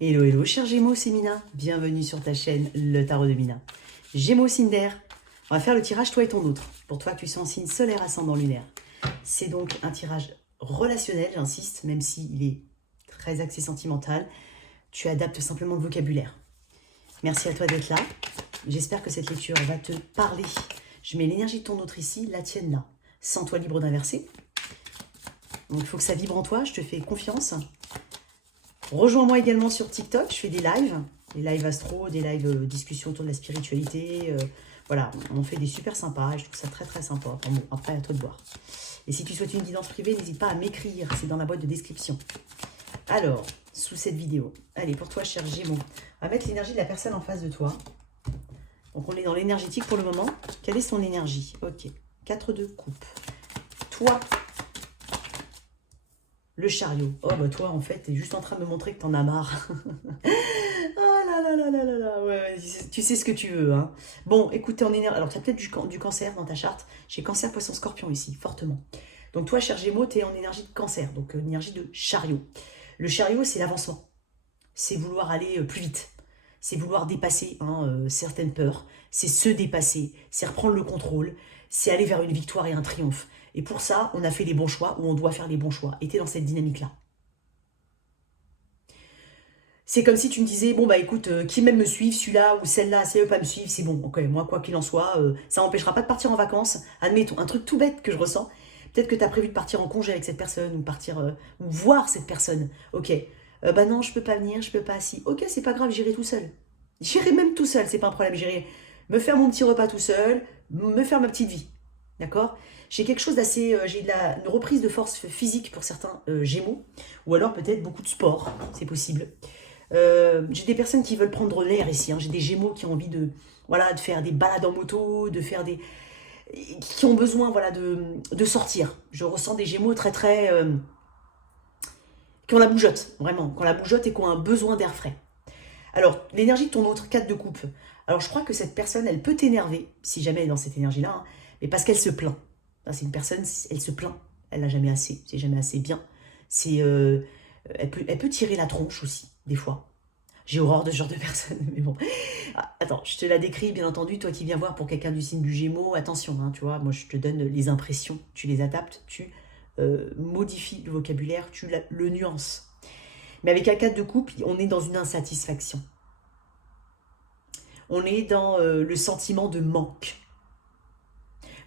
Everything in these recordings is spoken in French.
Hello, hello, cher Gémeaux, c'est Mina. Bienvenue sur ta chaîne, le tarot de Mina. Gémeaux, signe d'air. On va faire le tirage toi et ton autre. Pour toi, tu es en signe solaire, ascendant lunaire. C'est donc un tirage relationnel, j'insiste, même s'il est très axé sentimental. Tu adaptes simplement le vocabulaire. Merci à toi d'être là. J'espère que cette lecture va te parler. Je mets l'énergie de ton autre ici, la tienne là. Sens-toi libre d'inverser. Donc il faut que ça vibre en toi, je te fais confiance. Rejoins-moi également sur TikTok, je fais des lives astro, des lives discussion autour de la spiritualité. Voilà, on fait des super sympas et je trouve ça très très sympa. Enfin bon, après à toi de voir. Et si tu souhaites une guidance privée, n'hésite pas à m'écrire, c'est dans la boîte de description. Alors, sous cette vidéo, allez, pour toi, cher Gémeaux, on va mettre l'énergie de la personne en face de toi. Donc on est dans l'énergétique pour le moment. Quelle est son énergie? Ok, 4 de coupe. Toi, le chariot. Oh bah toi en fait t'es juste en train de me montrer que t'en as marre. Oh là là là là là là. Ouais, tu sais ce que tu veux hein. Bon écoutez en énergie. Alors tu as peut-être du cancer dans ta charte. J'ai cancer, poisson, scorpion ici, fortement. Donc toi cher Gémeaux, t'es en énergie de cancer, donc énergie de chariot. Le chariot c'est l'avancement. C'est vouloir aller plus vite. C'est vouloir dépasser certaines peurs. C'est se dépasser. C'est reprendre le contrôle. C'est aller vers une victoire et un triomphe. Et pour ça, on a fait les bons choix ou on doit faire les bons choix. Et t'es dans cette dynamique-là. C'est comme si tu me disais, bon bah écoute, qui même me suivre, celui-là ou celle-là, si elle veut pas me suivre, c'est bon. Ok, moi quoi qu'il en soit, ça m'empêchera pas de partir en vacances. Admettons, un truc tout bête que je ressens. Peut-être que tu as prévu de partir en congé avec cette personne ou partir ou voir cette personne. Ok, bah non, je peux pas venir, je peux pas si. Ok, c'est pas grave, j'irai tout seul. J'irai même tout seul, c'est pas un problème. J'irai me faire mon petit repas tout seul, me faire ma petite vie. D'accord. J'ai quelque chose d'assez. J'ai une reprise de force physique pour certains Gémeaux, ou alors peut-être beaucoup de sport, c'est possible. J'ai des personnes qui veulent prendre l'air ici. Hein. J'ai des Gémeaux qui ont envie de, voilà, de faire des balades en moto, de faire des. Qui ont besoin voilà, de sortir. Je ressens des Gémeaux très très. Qui ont la bougeotte, vraiment. Qui ont la bougeotte et qui ont un besoin d'air frais. Alors, l'énergie de ton autre, 4 de coupe. Alors, je crois que cette personne, elle peut t'énerver, si jamais elle est dans cette énergie-là, hein, mais parce qu'elle se plaint. C'est une personne, elle se plaint. Elle n'a jamais assez. C'est jamais assez bien. C'est, elle peut tirer la tronche aussi, des fois. J'ai horreur de ce genre de personne, mais bon. Ah, attends, je te la décris, bien entendu. Toi qui viens voir pour quelqu'un du signe du Gémeaux, attention, hein, tu vois, moi je te donne les impressions, tu les adaptes, tu modifies le vocabulaire, le nuances. Mais avec un 4 de coupe, on est dans une insatisfaction. On est dans le sentiment de manque.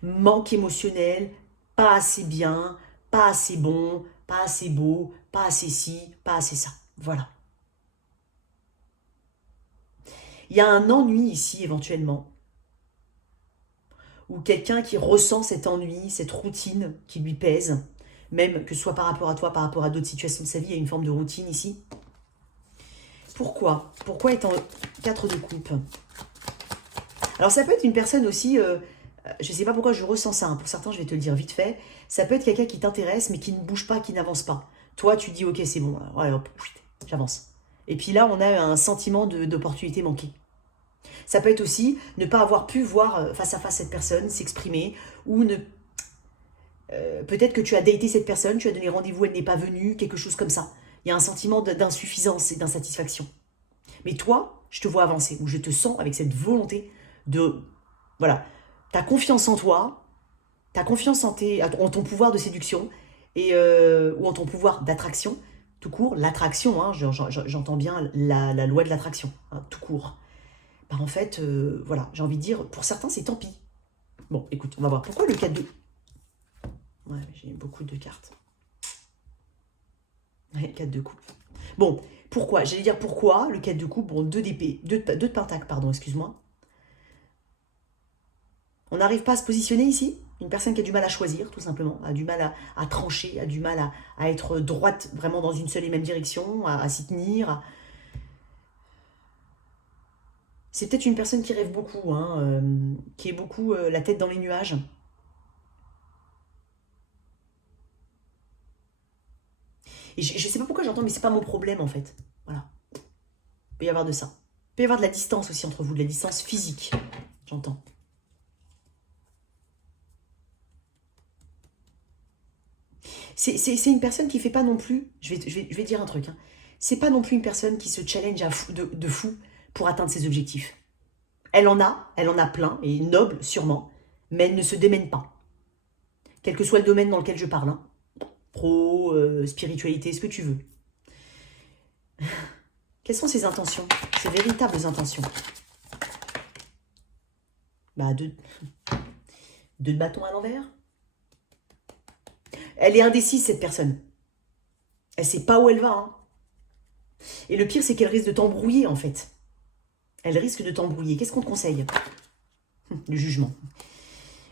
Manque émotionnel, pas assez bien, pas assez bon, pas assez beau, pas assez ci, pas assez ça. Voilà. Il y a un ennui ici éventuellement, ou quelqu'un qui ressent cet ennui, cette routine qui lui pèse, même que ce soit par rapport à toi, par rapport à d'autres situations de sa vie, il y a une forme de routine ici. Pourquoi? Pourquoi est en 4 de coupe? Alors ça peut être une personne aussi, je ne sais pas pourquoi je ressens ça, hein. Pour certains je vais te le dire vite fait, ça peut être quelqu'un qui t'intéresse mais qui ne bouge pas, qui n'avance pas. Toi tu dis ok c'est bon, ouais, hop, j'avance. Et puis là on a un sentiment d'opportunité manquée. Ça peut être aussi ne pas avoir pu voir face à face cette personne, s'exprimer, ou ne peut-être que tu as daté cette personne, tu as donné rendez-vous, elle n'est pas venue, quelque chose comme ça. Il y a un sentiment d'insuffisance et d'insatisfaction. Mais toi, je te vois avancer, ou je te sens avec cette volonté de... Voilà, ta confiance en toi, ta confiance en ton pouvoir de séduction, ou en ton pouvoir d'attraction, tout court, l'attraction, hein, j'entends bien la loi de l'attraction, hein, tout court. Bah en fait, voilà, j'ai envie de dire, pour certains, c'est tant pis. Bon, écoute, on va voir. Pourquoi le 4 de... Ouais, j'ai beaucoup de cartes. Ouais, 4 de coupe. Bon, pourquoi? J'allais dire pourquoi le 4 de coupe. Bon, 2 d'épée, 2 de pentacle, pardon, excuse-moi. On n'arrive pas à se positionner ici. Une personne qui a du mal à choisir, tout simplement, a du mal à trancher, a du mal à être droite vraiment dans une seule et même direction, à s'y tenir. C'est peut-être une personne qui rêve beaucoup, hein, qui est beaucoup la tête dans les nuages. Et je ne sais pas pourquoi j'entends, mais c'est pas mon problème en fait. Voilà. Il peut y avoir de ça. Il peut y avoir de la distance aussi entre vous, de la distance physique. J'entends. C'est une personne qui fait pas non plus. Je vais dire un truc. Hein. c'est pas non plus une personne qui se challenge de fou pour atteindre ses objectifs. Elle en a plein, et noble sûrement, mais elle ne se démène pas. Quel que soit le domaine dans lequel je parle, hein. Pro, spiritualité, ce que tu veux. Quelles sont ses intentions, ses véritables intentions? Bah, deux bâtons à l'envers. Elle est indécise, cette personne. Elle sait pas où elle va, hein. Et le pire, c'est qu'elle risque de t'embrouiller, en fait. Elle risque de t'embrouiller. Qu'est-ce qu'on te conseille? Le jugement.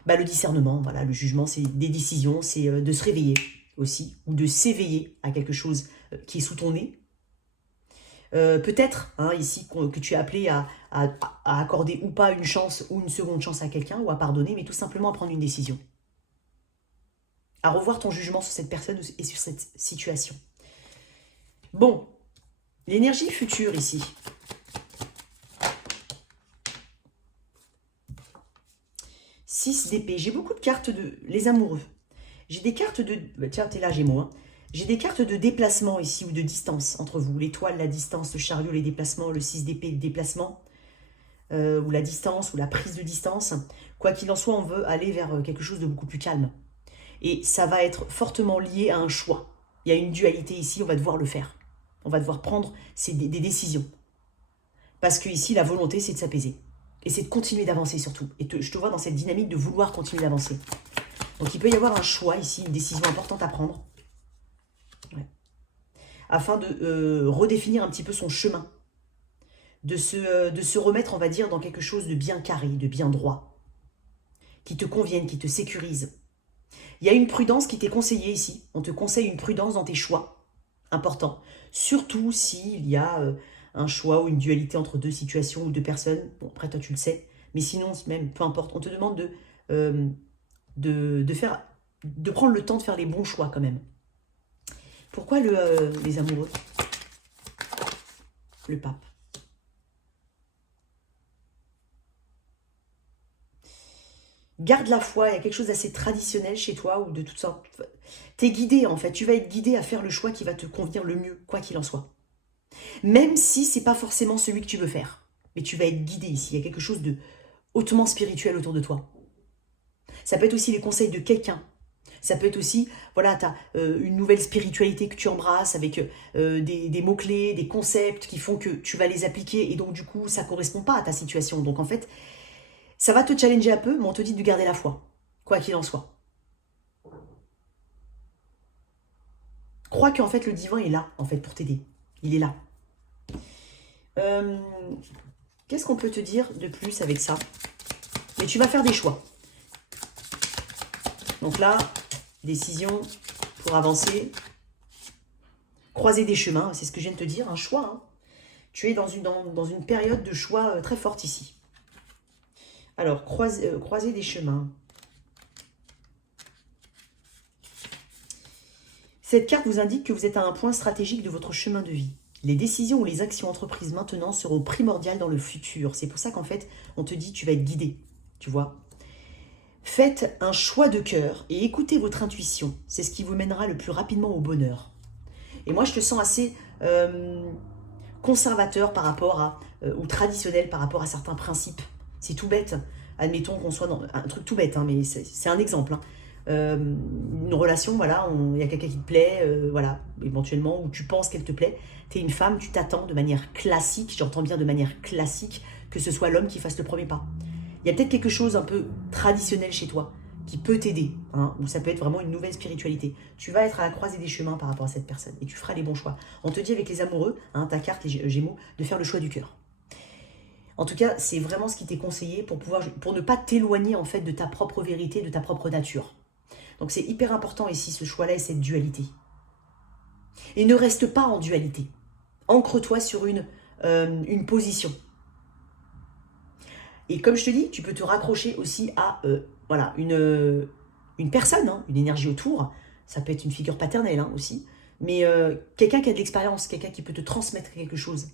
Bah, le discernement, voilà, le jugement, c'est des décisions, c'est de se réveiller aussi, ou de s'éveiller à quelque chose qui est sous ton nez. Peut-être, hein, ici, que tu es appelé à accorder ou pas une chance ou une seconde chance à quelqu'un, ou à pardonner, mais tout simplement à prendre une décision. À revoir ton jugement sur cette personne et sur cette situation. Bon, l'énergie future ici. Six d'épée. J'ai beaucoup de cartes de les amoureux. J'ai des cartes de... Tiens, t'es là, Gémeaux. Hein. J'ai des cartes de déplacement ici, ou de distance entre vous. L'étoile, la distance, le chariot, les déplacements, le 6 d'épée, le déplacement, ou la distance, ou la prise de distance. Quoi qu'il en soit, on veut aller vers quelque chose de beaucoup plus calme. Et ça va être fortement lié à un choix. Il y a une dualité ici, on va devoir le faire. On va devoir prendre des décisions. Parce que ici, la volonté, c'est de s'apaiser. Et c'est de continuer d'avancer surtout. Et je te vois dans cette dynamique de vouloir continuer d'avancer. Donc il peut y avoir un choix ici, une décision importante à prendre. Ouais. Afin de redéfinir un petit peu son chemin. De se remettre, on va dire, dans quelque chose de bien carré, de bien droit. Qui te convienne, qui te sécurise. Il y a une prudence qui t'est conseillée ici. On te conseille une prudence dans tes choix. Important. Surtout s'il y a un choix ou une dualité entre deux situations ou deux personnes. Bon, après, toi, tu le sais. Mais sinon, même, peu importe. On te demande de prendre le temps de faire les bons choix quand même. Pourquoi les amoureux? Le pape. Garde la foi, il y a quelque chose d'assez traditionnel chez toi ou de toutes sortes. T'es guidé en fait, tu vas être guidé à faire le choix qui va te convenir le mieux, quoi qu'il en soit. Même si c'est pas forcément celui que tu veux faire. Mais tu vas être guidé ici, il y a quelque chose de hautement spirituel autour de toi. Ça peut être aussi les conseils de quelqu'un. Ça peut être aussi, voilà, tu as une nouvelle spiritualité que tu embrasses avec des mots-clés, des concepts qui font que tu vas les appliquer et donc du coup, ça ne correspond pas à ta situation. Donc en fait, ça va te challenger un peu, mais on te dit de garder la foi, quoi qu'il en soit. Crois qu'en fait, le divin est là, en fait, pour t'aider. Il est là. Qu'est-ce qu'on peut te dire de plus avec ça? Mais tu vas faire des choix. Donc là, décision pour avancer. Croiser des chemins, c'est ce que je viens de te dire, un choix. Hein. Tu es dans une période de choix très forte ici. Alors, croiser des chemins. Cette carte vous indique que vous êtes à un point stratégique de votre chemin de vie. Les décisions ou les actions entreprises maintenant seront primordiales dans le futur. C'est pour ça qu'en fait, on te dit tu vas être guidé, tu vois. Faites un choix de cœur et écoutez votre intuition. C'est ce qui vous mènera le plus rapidement au bonheur. Et moi, je te sens assez conservateur par rapport ou traditionnel par rapport à certains principes. C'est tout bête. Admettons qu'on soit dans un truc tout bête, hein, mais c'est un exemple. Hein. Une relation, voilà, il y a quelqu'un qui te plaît, voilà, éventuellement, ou tu penses qu'elle te plaît. Tu es une femme, tu t'attends de manière classique, j'entends bien de manière classique, que ce soit l'homme qui fasse le premier pas. Il y a peut-être quelque chose un peu traditionnel chez toi qui peut t'aider, hein, ou ça peut être vraiment une nouvelle spiritualité. Tu vas être à la croisée des chemins par rapport à cette personne et tu feras les bons choix. On te dit avec les amoureux, hein, ta carte, les Gémeaux, de faire le choix du cœur. En tout cas, c'est vraiment ce qui t'est conseillé pour ne pas t'éloigner en fait de ta propre vérité, de ta propre nature. Donc c'est hyper important ici, ce choix-là et cette dualité. Et ne reste pas en dualité. Ancre-toi sur une position. Et comme je te dis, tu peux te raccrocher aussi à voilà, une personne, hein, une énergie autour. Ça peut être une figure paternelle hein, aussi. Mais quelqu'un qui a de l'expérience, quelqu'un qui peut te transmettre quelque chose.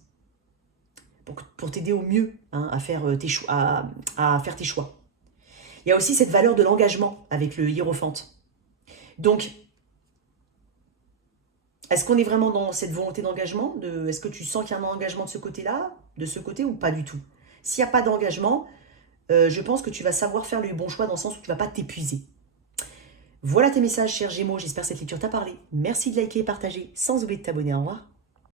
Pour t'aider au mieux hein, à faire tes choix. À faire tes choix. Il y a aussi cette valeur de l'engagement avec le hiérophante. Donc, Est-ce qu'on est vraiment dans cette volonté d'engagement Est-ce que tu sens qu'il y a un engagement de ce côté-là, de ce côté ou pas du tout? S'il n'y a pas d'engagement, je pense que tu vas savoir faire le bon choix dans le sens où tu ne vas pas t'épuiser. Voilà tes messages, chers Gémeaux. J'espère que cette lecture t'a parlé. Merci de liker et partager, sans oublier de t'abonner. Au revoir.